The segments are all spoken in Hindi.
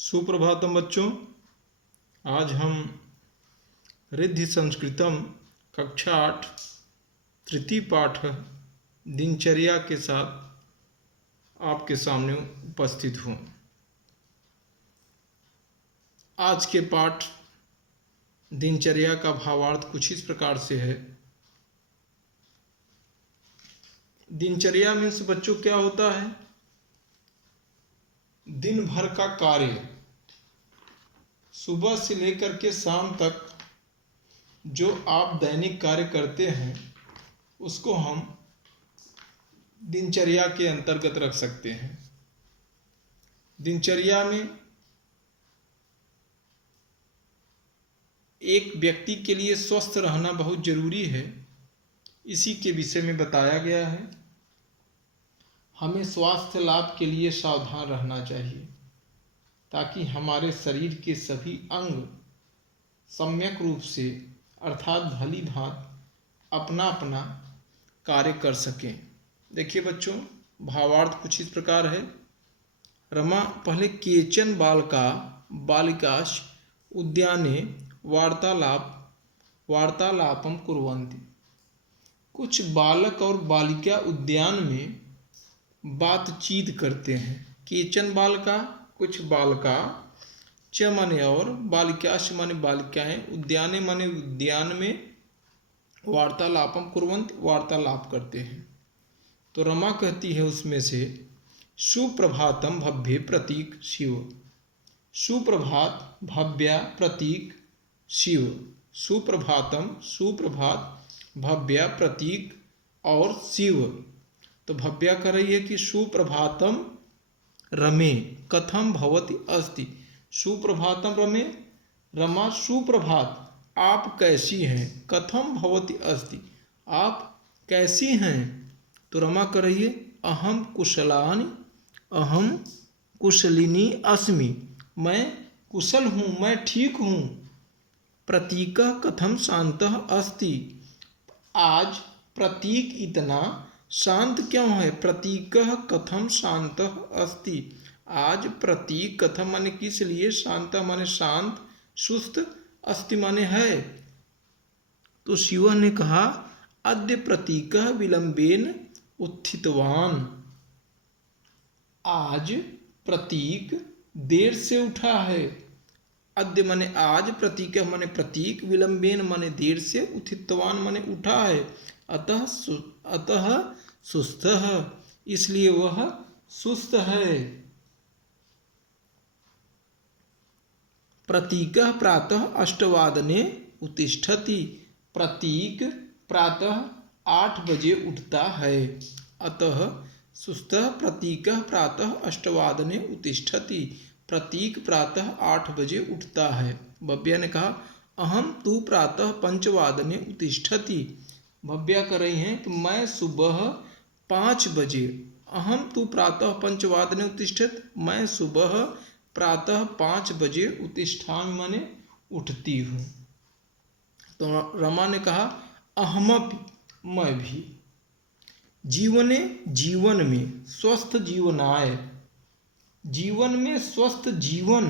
सुप्रभातम बच्चों। आज हम रिद्धि संस्कृतम कक्षा 8 तृतीय पाठ दिनचर्या के साथ आपके सामने उपस्थित हूँ। आज के पाठ दिनचर्या का भावार्थ कुछ इस प्रकार से है। दिनचर्या मीन्स बच्चों क्या होता है? दिन भर का कार्य, सुबह से लेकर के शाम तक जो आप दैनिक कार्य करते हैं उसको हम दिनचर्या के अंतर्गत रख सकते हैं। दिनचर्या में एक व्यक्ति के लिए स्वस्थ रहना बहुत जरूरी है, इसी के विषय में बताया गया है। हमें स्वास्थ्य लाभ के लिए सावधान रहना चाहिए ताकि हमारे शरीर के सभी अंग सम्यक रूप से अर्थात भली भांति अपना अपना कार्य कर सकें। देखिए बच्चों, भावार्थ कुछ इस प्रकार है। रमा पहले केचन बालिकाश उद्याने वार्तालापम कुर्वन्ति। कुछ बालक और बालिका उद्यान में बातचीत करते हैं। केचन बालका, कुछ बालका, च माने और, बालिकाश माने बालिकाएं, उद्याने माने उद्यान में, वार्तालापम कुर्वन्ति वार्तालाप करते हैं। तो रमा कहती है उसमें से सुप्रभातम भव्य प्रतीक शिव। सुप्रभात भव्य प्रतीक शिव। सुप्रभातम सुप्रभात, भव्य प्रतीक और शिव। तो भव्या कह रही है कि सुप्रभातम रमे कथम भवति अस्ति। सुप्रभातम रमे, रमा सुप्रभात, आप कैसी हैं? कथम भवति अस्ति, आप कैसी हैं? तो रमा कह रही है अहम कुशलानि, अहम कुशलिनी अस्मि, मैं कुशल हूँ, मैं ठीक हूँ। प्रतीकः कथम शांतः अस्ति, आज प्रतीक इतना शांत क्यों है? प्रतीकः कथम शांतः अस्ति, आज प्रतीक कथम माने किस लिए, शांत माने शांत, सुस्त, अस्ति माने है। तो शिव ने कहा अद्य प्रतीकः विलंबेन उत्थितवान, आज प्रतीक देर से उठा है। अद्य माने आज, प्रतीक माने प्रतीक, विलंबेन माने देर से, उत्थितवान माने उठा है। अतः सुस्त, इसलिए वह सुस्त है। प्रतीकः प्रातः 8 वादने उत्तिष्ठति, प्रतीक प्रातः 8 बजे उठता है। अतः सुस्तः प्रतीकः प्रातः 8 वादने उत्तिष्ठति, प्रतीक प्रातः 8 बजे उठता है। भव्या ने कहा अहम तु प्रातः 5 वादने उत्तिष्ठति। भव्या कह रही हैं कि मैं सुबह 5 बजे, अहम तु प्रातः 5 वादने उत्तिष्ठति, मैं सुबह प्रातः 5 बजे उत्तिष्ठामि माने उठती हूँ। तो रमा ने कहा अहमपि, मैं भी, जीवन में स्वस्थ जीवनाय, जीवन में स्वस्थ जीवन,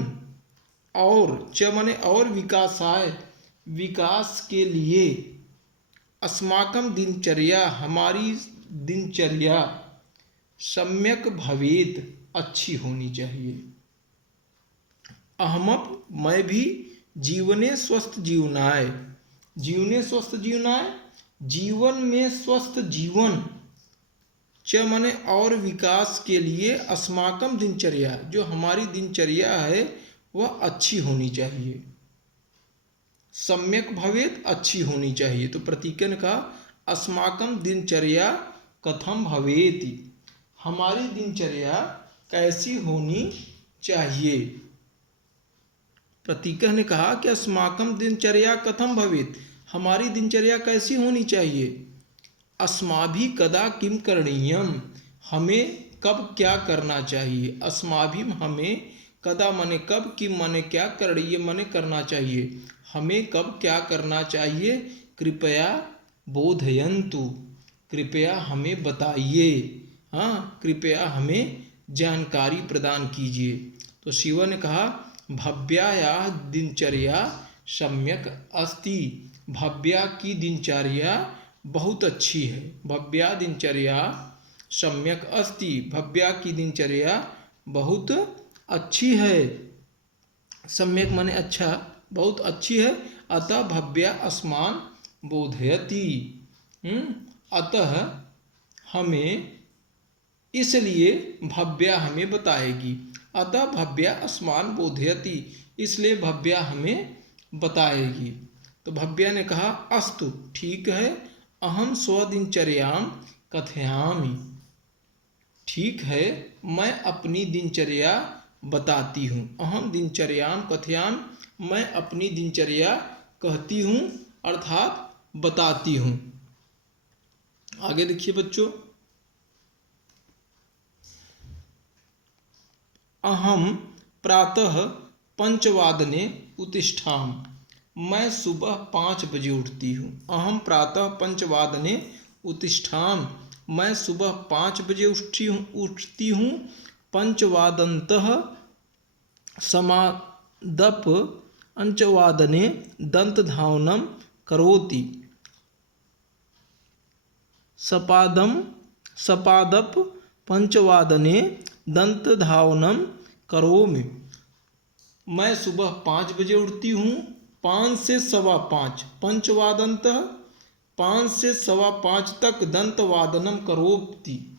और च माने और, विकासाय, विकास के लिए, अस्माकं दिनचर्या, हमारी दिनचर्या, सम्यक भवेत, अच्छी होनी चाहिए। अहमप, मैं भी, जीवने स्वस्थ जीवनाय, जीवने स्वस्थ जीवनाय, जीवन में स्वस्थ जीवन, च माने और, विकास के लिए, अस्माकं दिनचर्या, जो हमारी दिनचर्या है वह अच्छी होनी चाहिए। सम्यक भवेत, अच्छी होनी चाहिए। तो प्रतीक ने कहा अस्माकं दिनचर्या कथम भवेति, हमारी दिनचर्या कैसी होनी चाहिए। प्रतीक ने कहा कि अस्माकं दिनचर्या कथम भवेत, हमारी दिनचर्या कैसी होनी चाहिए। अस्माभि कदा किम करणीयम, हमें कब क्या करना चाहिए। अस्माभि हमें, कदा माने कब, किम माने क्या, करणीय माने करना चाहिए, हमें कब क्या करना चाहिए। कृपया बोधयन्तु, कृपया हमें बताइए, हाँ, कृपया हमें जानकारी प्रदान कीजिए। तो शिव ने कहा भव्यायाः दिनचर्या सम्यक अस्ति, भव्या की दिनचर्या बहुत अच्छी है। भव्या दिनचर्या सम्यक अस्ति, भव्या की दिनचर्या बहुत अच्छी है। सम्यक माने अच्छा, बहुत अच्छी है। अतः भव्या अस्मान् बोधयति, अतः हमें, इसलिए भव्या हमें बताएगी। अतः भव्या अस्मान् बोधयति, इसलिए भव्या हमें बताएगी। तो भव्या ने कहा अस्तु, ठीक है, अहम स्वदिनचर्यां कथयामि, ठीक है, मैं अपनी दिनचर्या बताती हूँ। अहम दिनचर्यां कथयामि, मैं अपनी दिनचर्या कहती हूँ अर्थात बताती हूँ। आगे देखिए बच्चों, अहम प्रातः 5 वादने उत्तिष्ठामि, मैं सुबह 5 बजे उठती हूँ। अहम प्रातः 5 वादने उत्तिष्ठामि, मैं सुबह 5 बजे उठती हूँ। 5 वादनतः समादप 5 वादने दंतधावनं करोति, सपादप 5 वादने दंतधावनं करोमि, मैं सुबह 5 बजे उठती हूँ। 5 से 5:15 पंचवादनतः 5 से 5:15 तक दंतवादनम करोति,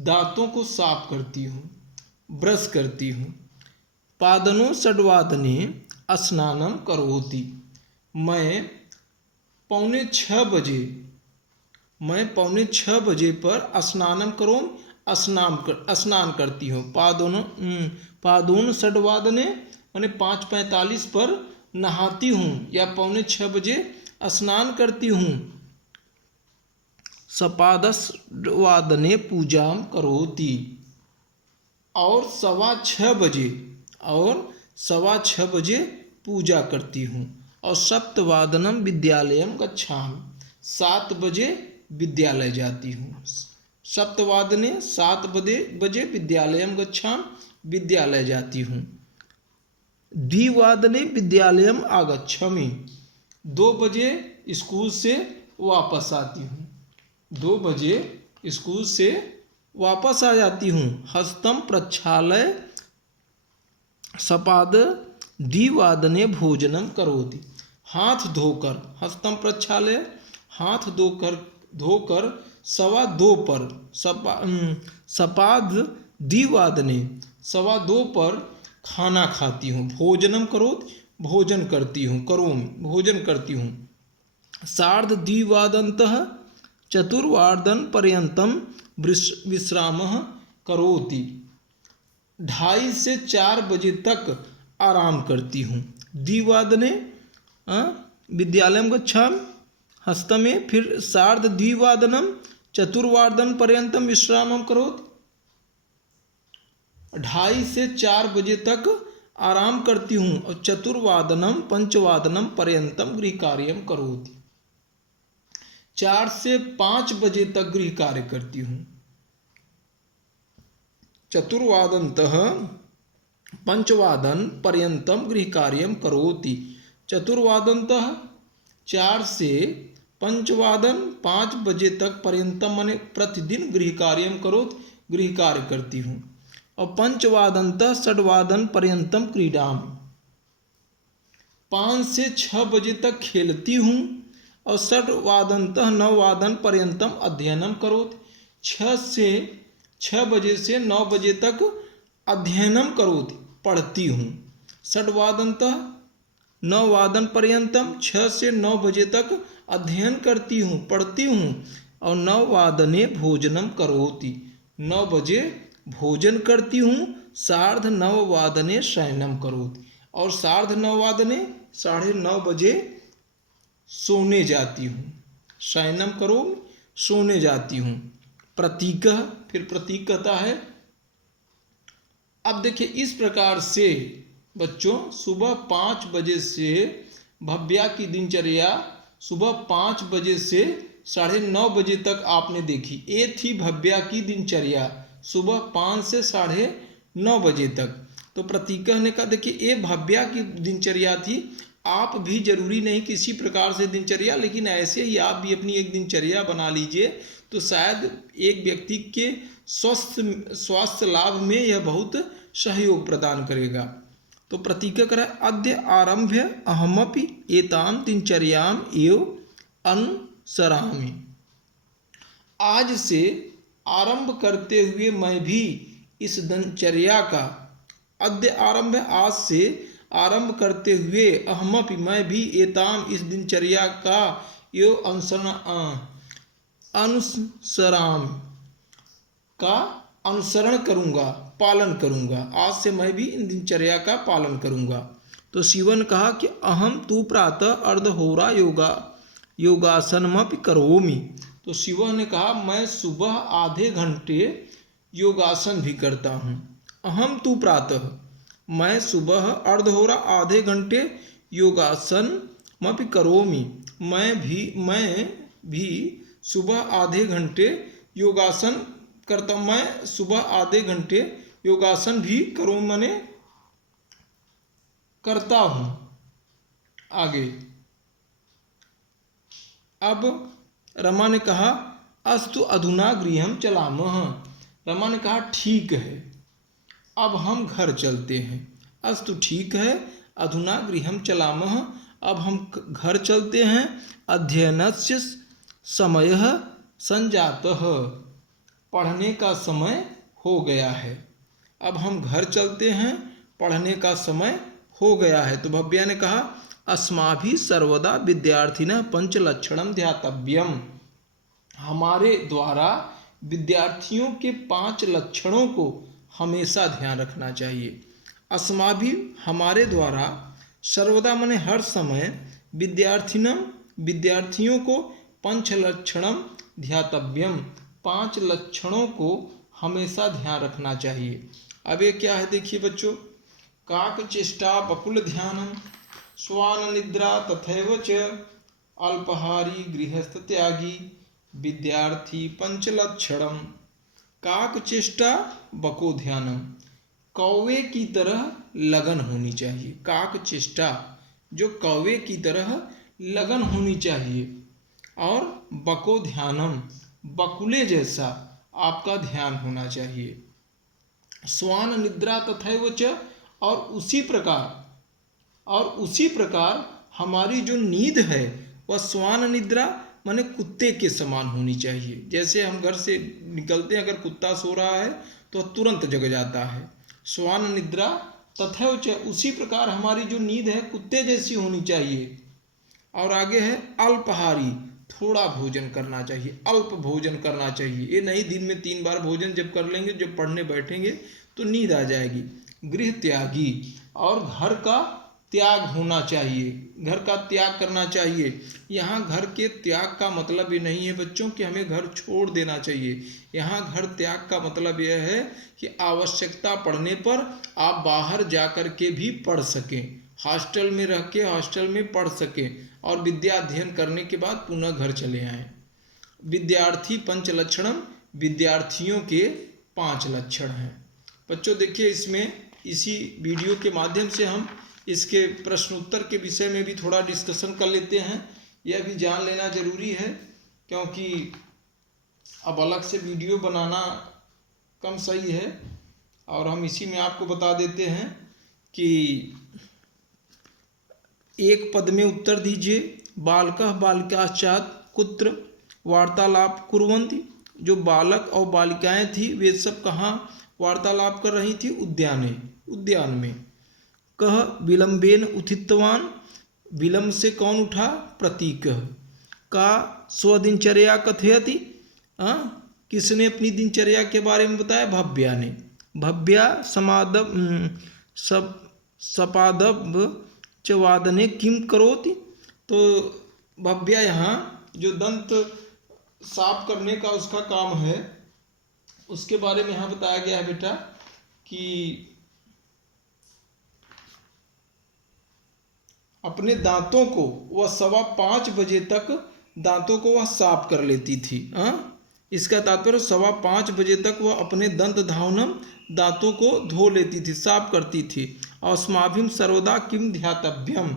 दांतों को साफ करती हूँ, ब्रश करती हूँ। पादनों षड्वादने स्नानम करोति, मैं पौने 6 बजे पर स्नानम करो, स्नान करती हूँ। पादोन षड्वादने मैंने 5:45 पर नहाती हूँ या पौने 6 बजे स्नान करती हूँ। सपादस्वादने पूजा करोति, और 6:15 बजे पूजा करती हूँ। और सप्तवादनम विद्यालयम गच्छामि, 7 बजे विद्यालय जाती हूँ। सप्तवादने 7 बजे विद्यालयम गच्छामि, विद्यालय जाती हूँ। द्विवादने विद्यालयम आगच्छामि, 2 बजे स्कूल से वापस आती हूँ। 2 बजे स्कूल से वापस आ जाती हूँ। हस्तम प्रक्षालय सपाद द्विवादने भोजनम करोति, हाथ धोकर, हस्तम प्रक्षालय हाथ धोकर 2:15 पर, सपाद द्विवादने 2:15 पर खाना खाती हूँ। भोजनम करोति, भोजन करती हूँ, भोजन करती हूँ। सार्धद्विवादनतः 4 पर्यंतम विश्रामः करोति, 2:30 से 4 बजे तक आराम करती हूँ। द्विवादने विद्यालयम गच्छामि, हस्तमे, फिर सार्धद्विवादनम 4 पर्यंतम विश्रामम करोति, 2:30 से 4 बजे तक आराम करती हूँ। और 4 पर्यंतम गृह कार्यम करोति, 4 से 5 बजे तक गृह कार्य करती हूँ। 4 पर्यंतम गृह कार्यम करोति, 4 से 5 बजे तक पर्यंतम माने प्रतिदिन गृह कार्यम करोति, गृह कार्य करती हूँ। और 5 पर्यंतम क्रीडामि, 5 से 6 बजे तक खेलती हूँ। और 6 पर्यंतम अध्ययनम करोति, 6 बजे से 9 बजे तक अध्ययनम करोति, पढ़ती हूँ। 9 पर्यंतम 6 से 9 बजे तक अध्ययन करती हूँ, पढ़ती हूँ। और 9 भोजनम करोति, 9 बजे भोजन करती हूँ। 9:30 शयनम करोति, और 9:30 बजे सोने जाती हूँ। शयनम करो, सोने जाती हूँ। प्रतीक, फिर प्रतीक कहता है। अब देखिए इस प्रकार से बच्चों सुबह 5 बजे से भव्या की दिनचर्या सुबह 5 बजे से 9:30 बजे तक आपने देखी। ये थी भव्या की दिनचर्या सुबह 5 से 9:30 बजे तक। तो प्रतीकः ने कहा देखिए ये भव्या की दिनचर्या थी, आप भी जरूरी नहीं किसी प्रकार से दिनचर्या, लेकिन ऐसे ही आप भी अपनी एक दिनचर्या बना लीजिए तो शायद एक व्यक्ति के स्वास्थ्य लाभ में यह बहुत सहयोग प्रदान करेगा। तो प्रतीकः करें अद्य आरभ्य अहमपि एतां दिनचर्याम एव अनुसरामि। आज से आरंभ करते हुए मैं भी इस दिनचर्या का, अद्य आरंभ आज से आरंभ करते हुए, अहमपि मैं भी, एताम इस दिनचर्या का, यो अनुसराम का अनुसरण करूँगा, पालन करूँगा। आज से मैं भी इन दिनचर्या का पालन करूँगा। तो शिवन कहा कि अहम तू प्रातः अर्धहोरा योगासनमपि करोमि। तो शिव ने कहा मैं सुबह आधे घंटे योगासन भी करता हूँ। अहम तू प्रातः, मैं सुबह अर्धहोरा आधे घंटे योगासनमपि करोमि। मैं भी सुबह आधे घंटे योगासन करता, मैं सुबह आधे घंटे योगासन भी करो मैंने करता हूँ। आगे अब रमा ने कहा अस्तु अधुना गृहं चलामः। रमा ने कहा ठीक है अब हम घर चलते हैं। अस्तु ठीक है, अधुना गृहं चलामः, अब हम घर चलते हैं। अध्ययनस्य समयः संजातः, पढ़ने का समय हो गया है। अब हम घर चलते हैं, पढ़ने का समय हो गया है। तो भव्या ने कहा अस्माभिः सर्वदा विद्यार्थिनः पंचलक्षणं ध्यातव्यम्। हमारे द्वारा विद्यार्थियों के 5 लक्षणों को हमेशा ध्यान रखना चाहिए। अस्माभिः हमारे द्वारा, सर्वदा माने हर समय, विद्यार्थियों को पंचलक्षणम ध्यातव्यम, 5 लक्षणों को हमेशा ध्यान रखना चाहिए। अब ये क्या है देखिए बच्चों, काक चेष्टा बकुल ध्यानम श्वान निद्रा तथैव च अल्पहारी गृहस्थ त्यागी विद्यार्थी पंचलक्षणम। काक चेष्टा बको ध्यानम, कौवे की तरह लगन होनी चाहिए। काक चेष्टा, जो कौवे की तरह लगन होनी चाहिए। और बको ध्यानम, बकुले जैसा आपका ध्यान होना चाहिए। श्वान निद्रा तथैव च, और उसी प्रकार हमारी जो नींद है वह श्वान निद्रा माने कुत्ते के समान होनी चाहिए। जैसे हम घर से निकलते हैं, अगर कुत्ता सो रहा है तो तुरंत जग जाता है। श्वान निद्रा तथैव च, उसी प्रकार हमारी जो नींद है कुत्ते जैसी होनी चाहिए। और आगे है अल्पहारी, थोड़ा भोजन करना चाहिए, अल्प भोजन करना चाहिए। ये नहीं दिन में 3 बार भोजन जब कर लेंगे, जब पढ़ने बैठेंगे तो नींद आ जाएगी। गृह त्यागी, और घर का त्याग होना चाहिए, घर का त्याग करना चाहिए। यहाँ घर के त्याग का मतलब ये नहीं है बच्चों कि हमें घर छोड़ देना चाहिए। यहाँ घर त्याग का मतलब यह है कि आवश्यकता पड़ने पर आप बाहर जा कर के भी पढ़ सकें, हॉस्टल में रह के हॉस्टल में पढ़ सकें, और विद्या अध्ययन करने के बाद पुनः घर चले आएँ। विद्यार्थी पंचलक्षणम, विद्यार्थियों के 5 लक्षण हैं। बच्चों देखिए, इसमें इसी वीडियो के माध्यम से हम इसके प्रश्न उत्तर के विषय में भी थोड़ा डिस्कशन कर लेते हैं। यह भी जान लेना जरूरी है, क्योंकि अब अलग से वीडियो बनाना कम सही है। और हम इसी में आपको बता देते हैं कि एक पद में उत्तर दीजिए। बालकः बालिकाश्चात् कुत्र वार्तालाप कुर्वन्ति। जो बालक और बालिकाएं थी वे सब कहाँ वार्तालाप कर रही थी? उद्यान में। कह विलंबेन उत्थितवान, विलंब से कौन उठा? प्रतीकः। का स्वदिनचर्या कथयति, किसने अपनी दिनचर्या के बारे में बताया? भव्या ने। भव्या सपादव च वादने किम करोति। तो भव्या यहाँ जो दंत साफ करने का उसका काम है, उसके बारे में यहाँ बताया गया है बेटा कि अपने दांतों को वह 5:15 बजे तक दांतों को वह साफ कर लेती थी। इसका तात्पर्य 5:15 बजे तक वह अपने दंत धावनम दांतों को धो लेती थी, साफ करती थी। अस्माभिम सर्वदा किम ध्यातव्यम,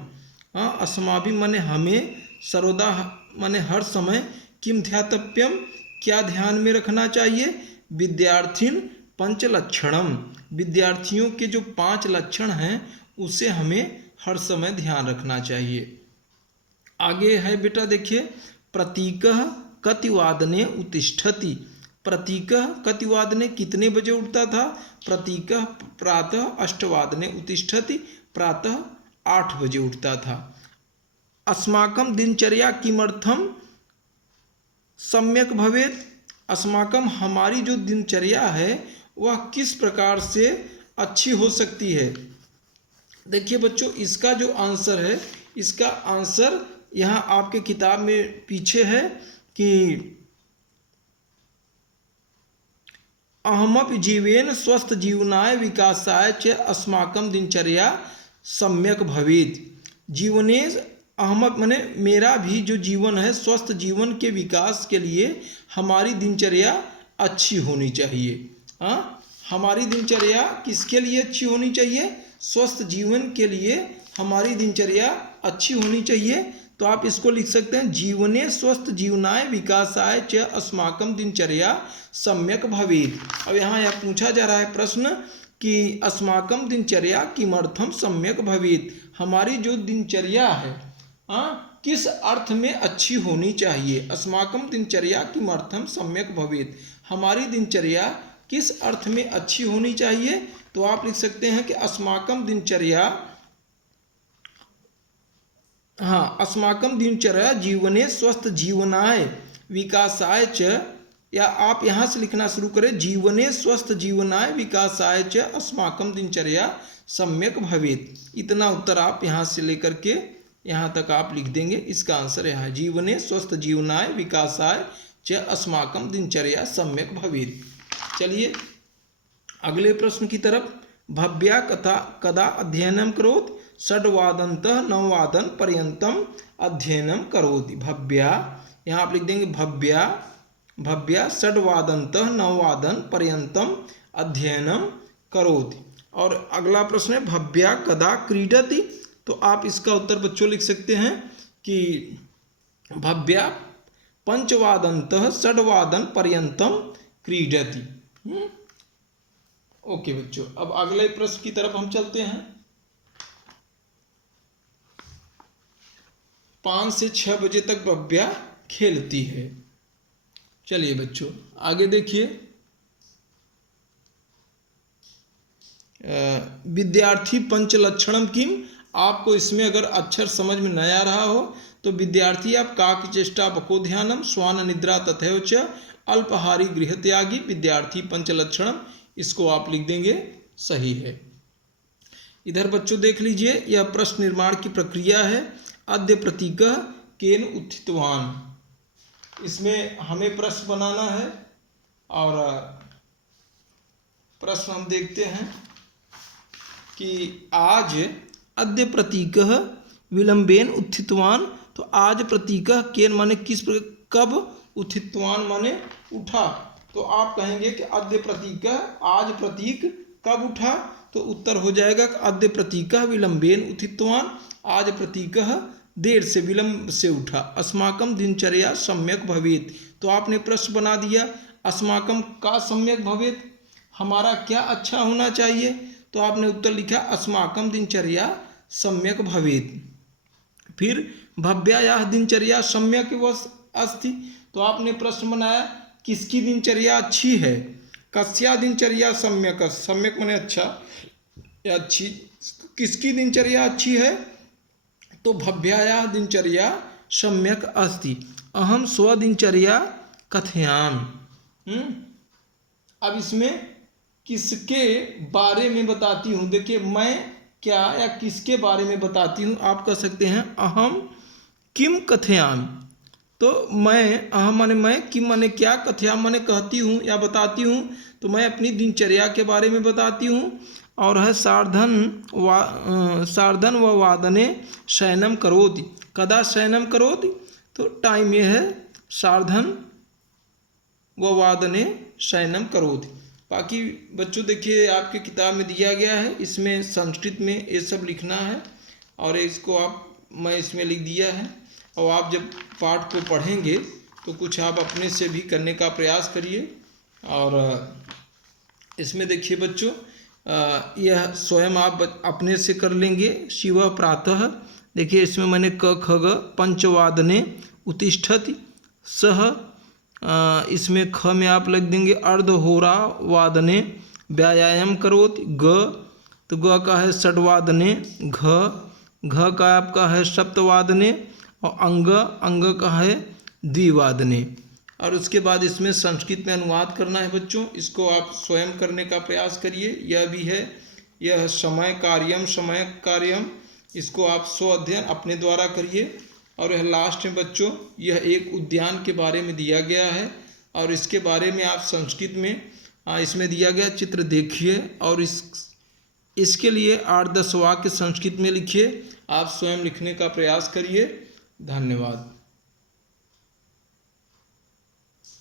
अस्माभिम माने हमें, सर्वदा माने हर समय, किम ध्यातव्यम क्या ध्यान में रखना चाहिए, विद्यार्थिन पंच लक्षणम, विद्यार्थियों के जो 5 लक्षण हैं उसे हमें हर समय ध्यान रखना चाहिए। आगे है बेटा देखिए, प्रतीकः कतिवादने उत्तिष्ठति, प्रतीकः कतिवादने कितने बजे उठता था, प्रतीकः प्रातः 8 वादने उत्तिष्ठति, प्रातः 8 बजे उठता था। अस्माकं दिनचर्या किमर्थम सम्यक भवेत्, अस्माकं हमारी जो दिनचर्या है वह किस प्रकार से अच्छी हो सकती है। देखिए बच्चों, इसका जो आंसर है, इसका आंसर यहाँ आपके किताब में पीछे है कि अहमपि जीवेन स्वस्थ जीवनाय विकासाय च अस्माकं दिनचर्या सम्यक भवेत्, जीवने अहमप माने मेरा भी जो जीवन है, स्वस्थ जीवन के विकास के लिए हमारी दिनचर्या अच्छी होनी चाहिए। हमारी दिनचर्या किसके लिए अच्छी होनी चाहिए, स्वस्थ जीवन के लिए हमारी दिनचर्या अच्छी होनी चाहिए। तो आप इसको लिख सकते हैं, जीवने स्वस्थ जीवनाय विकासाय च अस्माकं दिनचर्या सम्यक भवेत्। अब यहाँ यह पूछा जा रहा है प्रश्न कि अस्माकं दिनचर्या किमर्थम सम्यक भवेत्, हमारी जो दिनचर्या है किस अर्थ में अच्छी होनी चाहिए, अस्माकं दिनचर्या किमर्थम सम्यक भवेत्, हमारी दिनचर्या किस अर्थ में अच्छी होनी चाहिए। तो आप लिख सकते हैं कि अस्माकं दिनचर्या, अस्माकं दिनचर्या जीवने स्वस्थ जीवनाय विकासाय च, या आप यहाँ से लिखना शुरू करें, जीवने स्वस्थ जीवनाय विकासाय च अस्माकं दिनचर्या सम्यक भवेत्। इतना उत्तर आप यहाँ से लेकर के यहाँ तक आप लिख देंगे। इसका आंसर यहाँ है, जीवने स्वस्थ जीवनाय विकासाय च अस्माकं दिनचर्या सम्यक भवेत्। चलिए अगले प्रश्न की तरफ। भव्या कदा अध्ययनं करोति, षड्वादनतः 9 वादन पर्यंतम अध्ययनं करोति। भव्या, यहाँ आप लिख देंगे भव्या षड्वादनतः 9 वादन पर्यंतम अध्ययनं करोति। और अगला प्रश्न है, भव्या कदा क्रीडति। तो आप इसका उत्तर बच्चों लिख सकते हैं कि भव्या 5 वादनतः 6 वादन पर्यंतम क्रीडति। ओके बच्चों, अब अगले प्रश्न की तरफ हम चलते हैं। 5 से 6 बजे तक भव्या खेलती है। चलिए बच्चों आगे देखिए, विद्यार्थी पंच लक्षणम किम। आपको इसमें अगर अक्षर समझ में न आ रहा हो तो विद्यार्थी आप काक चेष्टा बको ध्यानम स्वान निद्रा तथैव च अल्पहारी गृह त्यागी विद्यार्थी पंच लक्षणम, इसको आप लिख देंगे, सही है। इधर बच्चों देख लीजिए, यह प्रश्न निर्माण की प्रक्रिया है। अद्य प्रतीकः केन उत्थितवान, इसमें हमें प्रश्न बनाना है और प्रश्न हम देखते हैं कि आज अद्य प्रतीकः विलंबेन उत्थितवान। तो आज प्रतीकः केन माने किस, कब, उत्थितवान माने उठा। तो आप कहेंगे कि अद्य प्रतीकः, आज प्रतीक कब उठा। तो उत्तर हो जाएगा अद्य प्रतीकः विलंबेन उत्थितवान, आज प्रतीकः देर से, विलंब से उठा। अस्माकं दिनचर्या सम्यक भवेत्। तो आपने प्रश्न बना दिया, अस्माकं का सम्यक भवेत्, हमारा क्या अच्छा होना चाहिए। तो आपने उत्तर लिखा अस्माकं दिनचर्या सम्यक भवेत्। फिर भव्यायाः दिनचर्या सम्यक अस्ति। तो आपने प्रश्न बनाया किसकी दिनचर्या अच्छी है, कस्या दिनचर्या सम्यक, सम्यक माने अच्छा या अच्छी, किसकी दिनचर्या अच्छी है। तो भव्यायाः दिनचर्या सम्यक अस्ति, अहम स्वदिनचर्या कथयामि। अब इसमें किसके बारे में बताती हूँ, देखिए मैं क्या या किसके बारे में बताती हूँ। आप कह सकते हैं अहम किम कथयामि। तो मैं, अहम माने मैं, किम माने क्या, कथयामि माने कहती हूँ या बताती हूँ। तो मैं अपनी दिनचर्या के बारे में बताती हूँ। और है सार्धन व वादने शयनम करोति। कदा शयनम करोति, तो टाइम ये है सार्धन व वादने शयनम करोति। बाकी बच्चों देखिए आपके किताब में दिया गया है, इसमें संस्कृत में ये सब लिखना है और इसको मैं इसमें लिख दिया है। और आप जब पाठ को पढ़ेंगे तो कुछ आप अपने से भी करने का प्रयास करिए। और इसमें देखिए बच्चों यह स्वयं आप अपने से कर लेंगे। शिव प्रातः, देखिए इसमें मैंने क ख ग पंचवादने उत्तिष्ठति सह, इसमें ख में आप लिख देंगे अर्धहोरा वादने व्यायाम करोति। ग तो ग का है षड्वादने, घ का आपका है सप्तवादने और अंग का है द्विवादने। और उसके बाद इसमें संस्कृत में अनुवाद करना है बच्चों, इसको आप स्वयं करने का प्रयास करिए। यह भी है, यह समय कार्यम, इसको आप स्व अध्ययन अपने द्वारा करिए। और यह लास्ट में बच्चों यह एक उद्यान के बारे में दिया गया है और इसके बारे में आप संस्कृत में इसमें दिया गया चित्र देखिए और इसके लिए 8-10 वाक्य संस्कृत में लिखिए। आप स्वयं लिखने का प्रयास करिए। धन्यवाद।